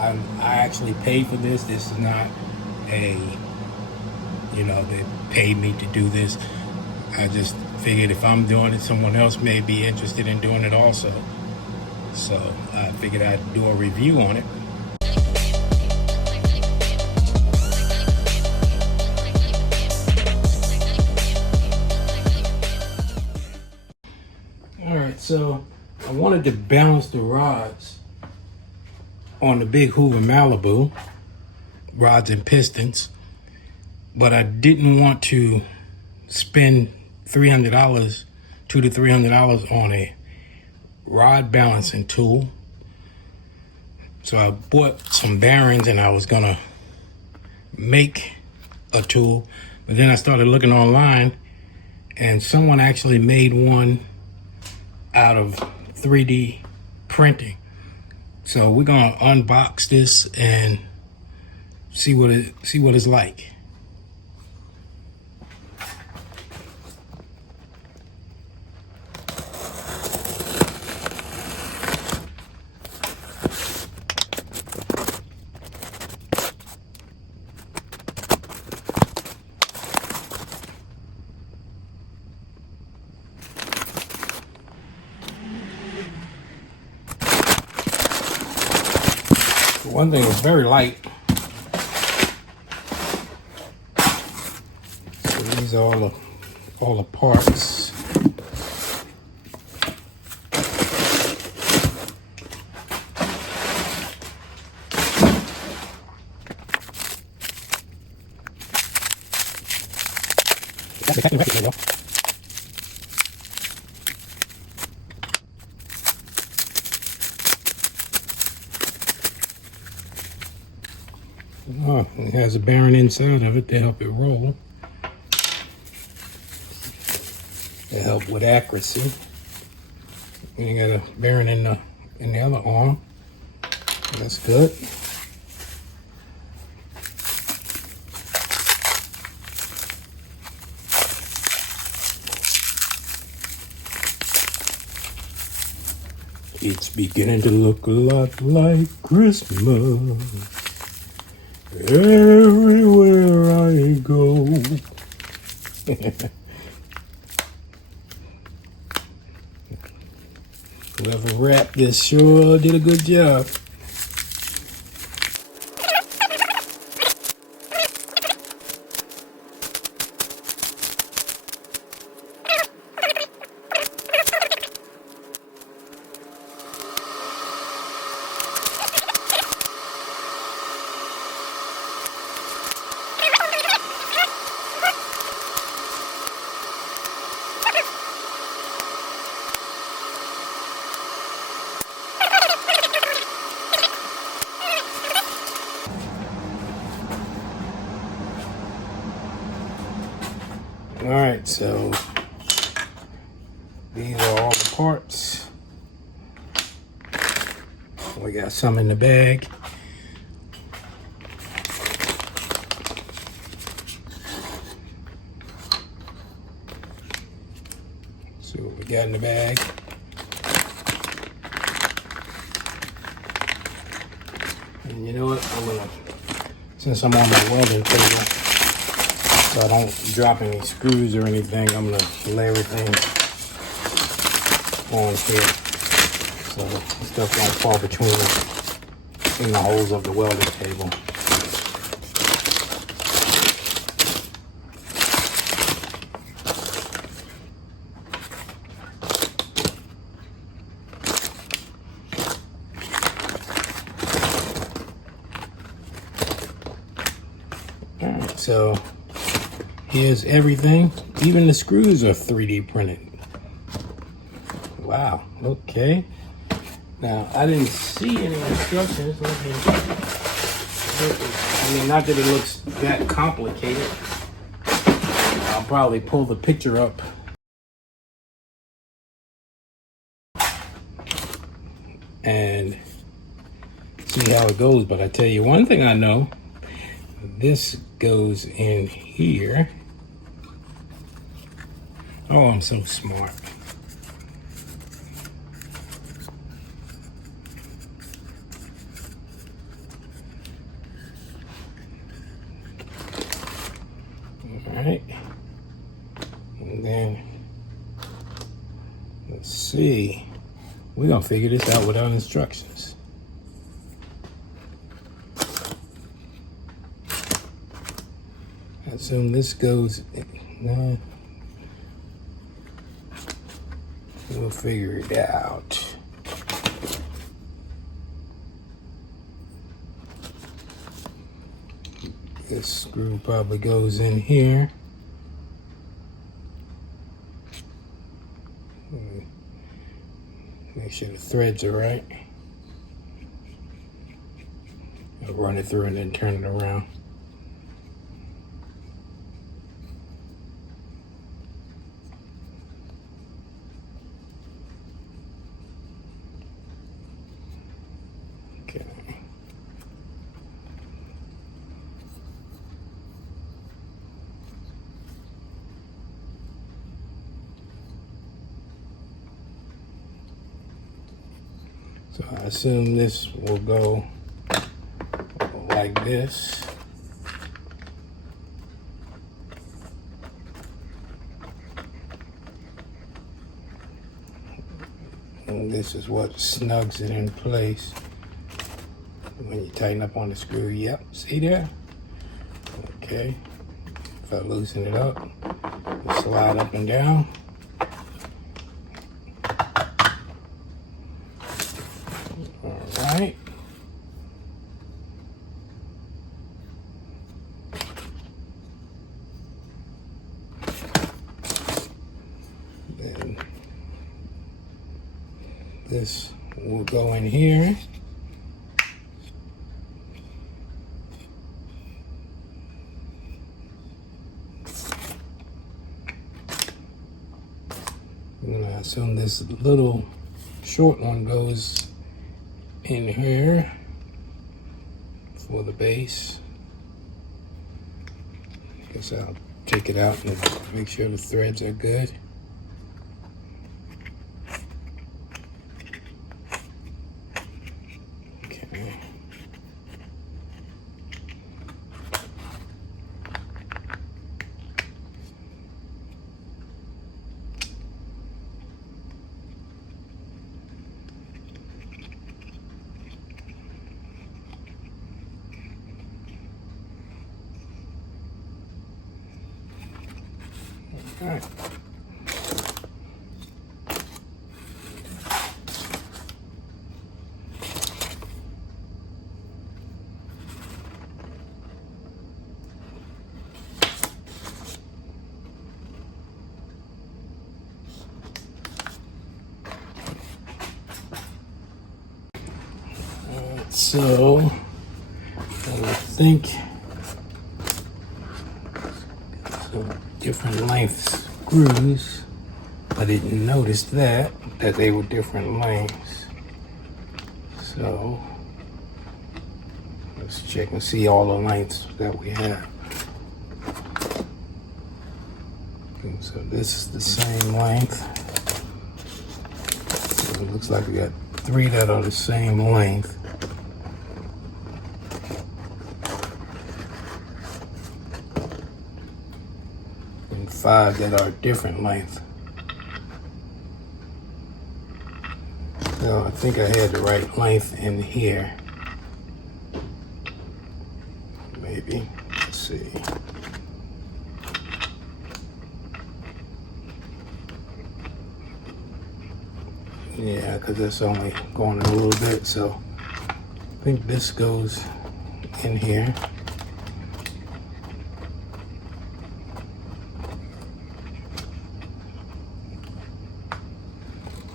I actually paid for this. This is not a, they paid me to do this. I just figured if I'm doing it, someone else may be interested in doing it also. So I figured I'd do a review on it. All right, so I wanted to balance the rods on the big Hoover Malibu, rods and pistons, but I didn't want to spend $300, $200 to $300 on a rod balancing tool. So I bought some bearings and I was gonna make a tool, but then I started looking online and someone actually made one out of 3D printing. So we're gonna unbox this and see what it's like. One thing is very light. So these are all the parts. Oh, it has a bearing inside of it to help it roll. To help with accuracy. And you got a bearing in the other arm. That's good. It's beginning to look a lot like Christmas everywhere I go. Whoever wrapped this sure did a good job. All right, so these are all the parts. We got some in the bag. See what we got in the bag. And you know what? Since I'm on my welding table, so I don't drop any screws or anything, I'm gonna lay everything on here so stuff won't fall in the holes of the welding table. All right, so here's everything. Even the screws are 3D printed. Wow, okay. Now, I didn't see any instructions. I mean, not that it looks that complicated. I'll probably pull the picture up and see how it goes. But I tell you one thing I know, this goes in here. Oh, I'm so smart. see. We're gonna figure this out without instructions. I assume this goes, no. We'll figure it out. This screw probably goes in here. Make sure the threads are right. I'll run it through and then turn it around. Okay. So I assume this will go like this. And this is what snugs it in place. When you tighten up on the screw, yep, see there? Okay. If I loosen it up, it slide up and down. Alright. Then this will go in here. And I assume this little short one goes in here for the base. Guess I'll take it out and make sure the threads are good. Okay. All right. So I think so different length screws. I didn't notice that they were different lengths. So let's check and see all the lengths that we have. And so this is the same length. So it looks like we got 3 that are the same length. And 5 that are different length. So I think I had the right length in here. Maybe. Let's see. Yeah, because it's only going a little bit, so I think this goes in here.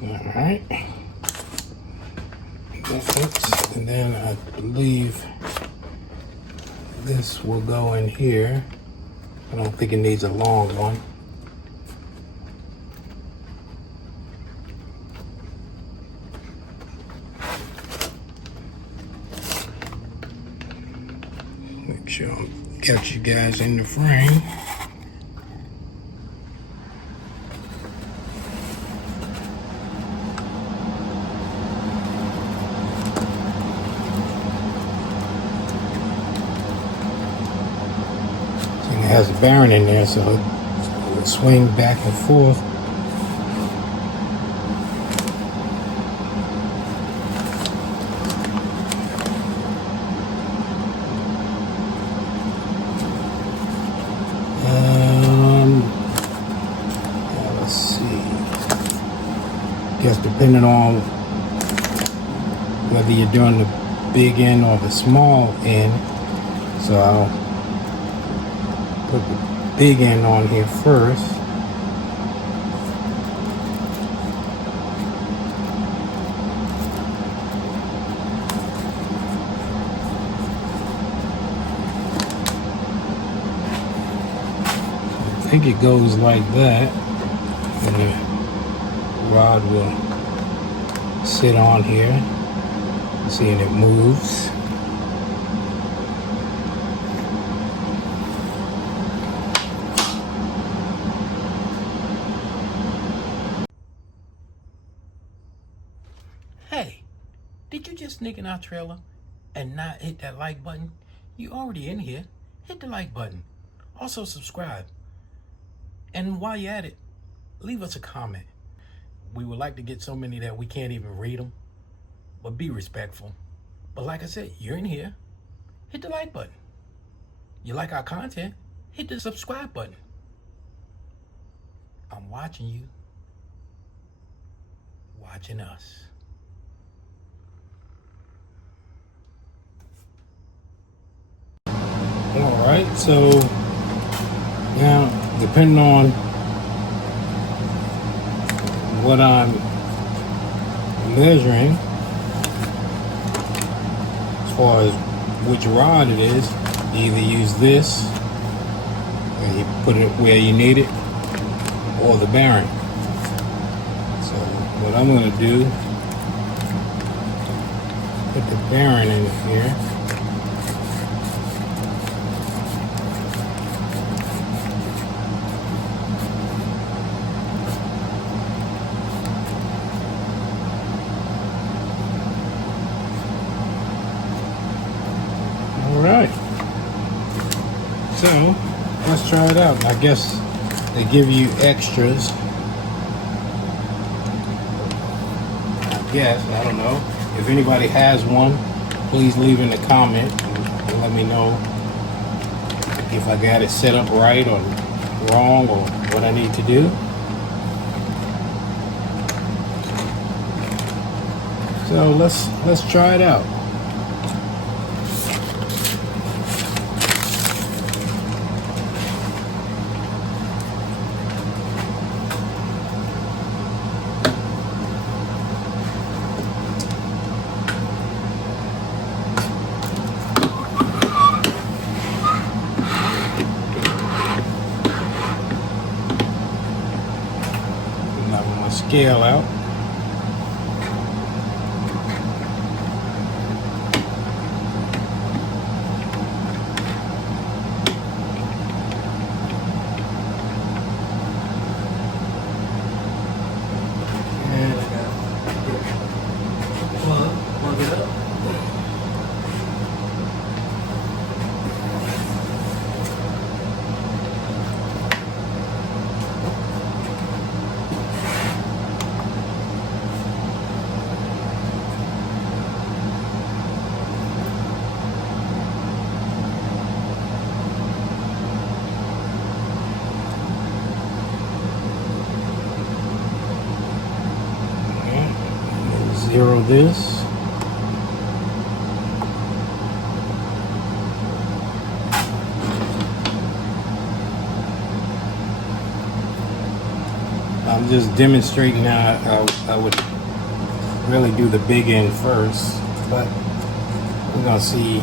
All right. And then I believe this will go in here. I don't think it needs a long one. Make sure I got you guys in the frame. It has a bearing in there, so it will swing back and forth. depending on whether you're doing the big end or the small end. So I'll put the big end on here first. I think it goes like that, and the rod will sit on here. Seeing it moves. Hey, did you just sneak in our trailer and not hit that like button? You already in here. Hit the like button. Also subscribe. And while you're at it, leave us a comment. We would like to get so many that we can't even read them. But be respectful. But like I said, you're in here. Hit the like button. You like our content? Hit the subscribe button. I'm watching you. Watching us. Alright, so now depending on what I'm measuring, as far as which rod it is, you either use this and you put it where you need it, or the bearing. So what I'm going to do, put the bearing in here. Alright, so let's try it out. I guess they give you extras. I don't know. If anybody has one, please leave in the comment and let me know if I got it set up right or wrong, or what I need to do. So let's try it out. Scale out. And I got plug it up. Zero this. I'm just demonstrating how I would really do the big end first, but we're gonna see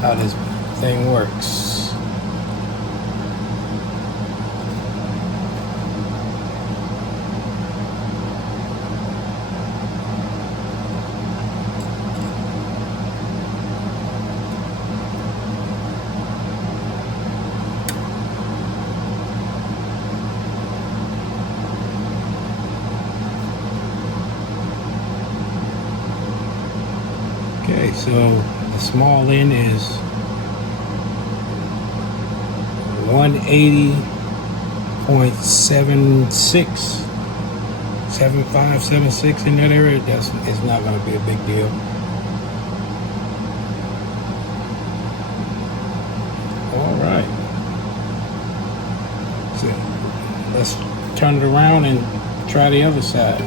how this thing works. Okay, so the small end is 180.76, 75, 76 in that area. It's not going to be a big deal. All right. So let's turn it around and try the other side.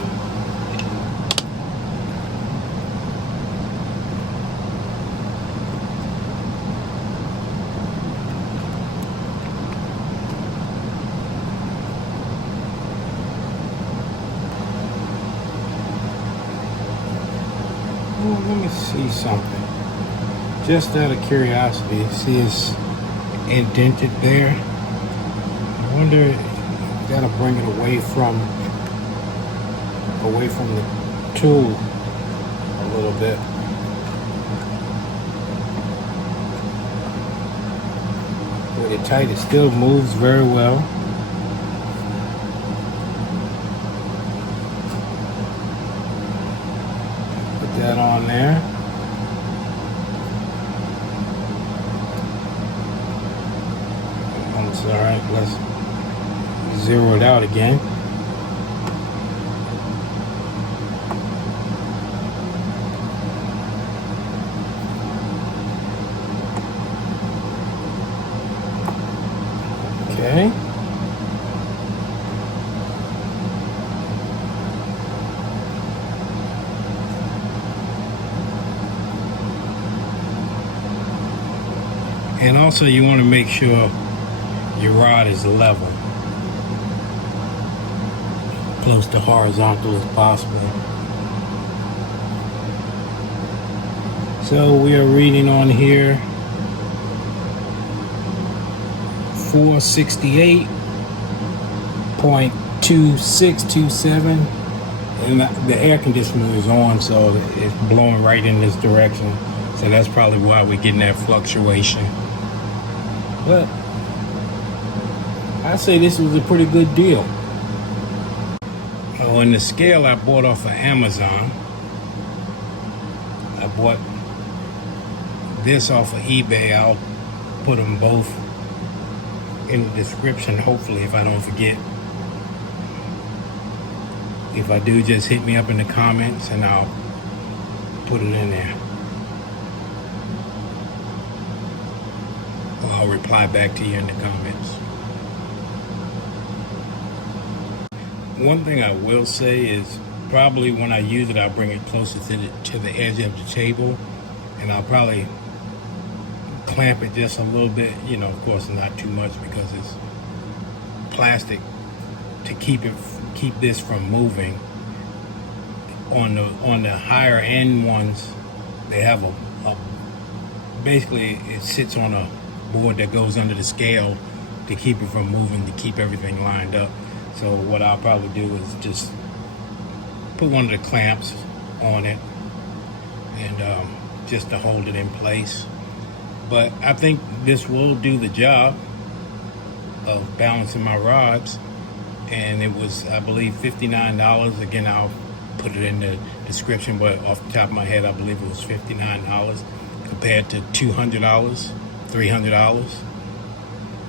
Well, let me see something. Just out of curiosity, see it's indented there. I wonder if that'll bring it away from the tool a little bit. With it tight, it still moves very well. Put that on there. That's all right. Let's zero it out again. Okay. And also you want to make sure your rod is level, close to horizontal as possible. So we are reading on here 468.2627, and the air conditioner is on, so it's blowing right in this direction. So that's probably why we're getting that fluctuation. But I say this was a pretty good deal. Oh, and the scale I bought off of Amazon. I bought this off of eBay. I'll put them both in the description, hopefully, if I don't forget. If I do, just hit me up in the comments and I'll put it in there. Or I'll reply back to you in the comments. One thing I will say is probably when I use it, I'll bring it closer to the edge of the table, and I'll probably clamp it just a little bit, you know, of course not too much because it's plastic, to keep this from moving. On the higher end ones, they have a basically it sits on a board that goes under the scale to keep it from moving, to keep everything lined up. So what I'll probably do is just put one of the clamps on it and just to hold it in place. But I think this will do the job of balancing my rods. And it was, I believe, $59. Again, I'll put it in the description, but off the top of my head, I believe it was $59 compared to $200, $300,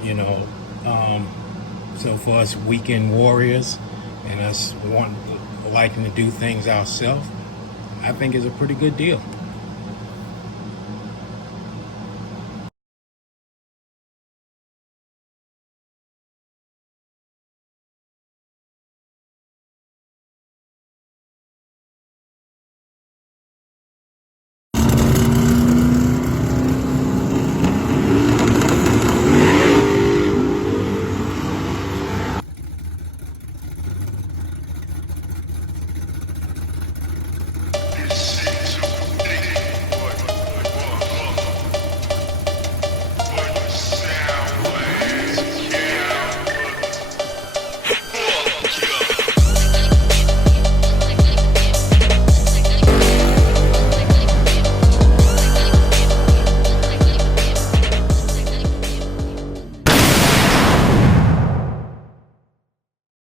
you know. So for us weekend warriors and us liking to do things ourselves, I think it's a pretty good deal.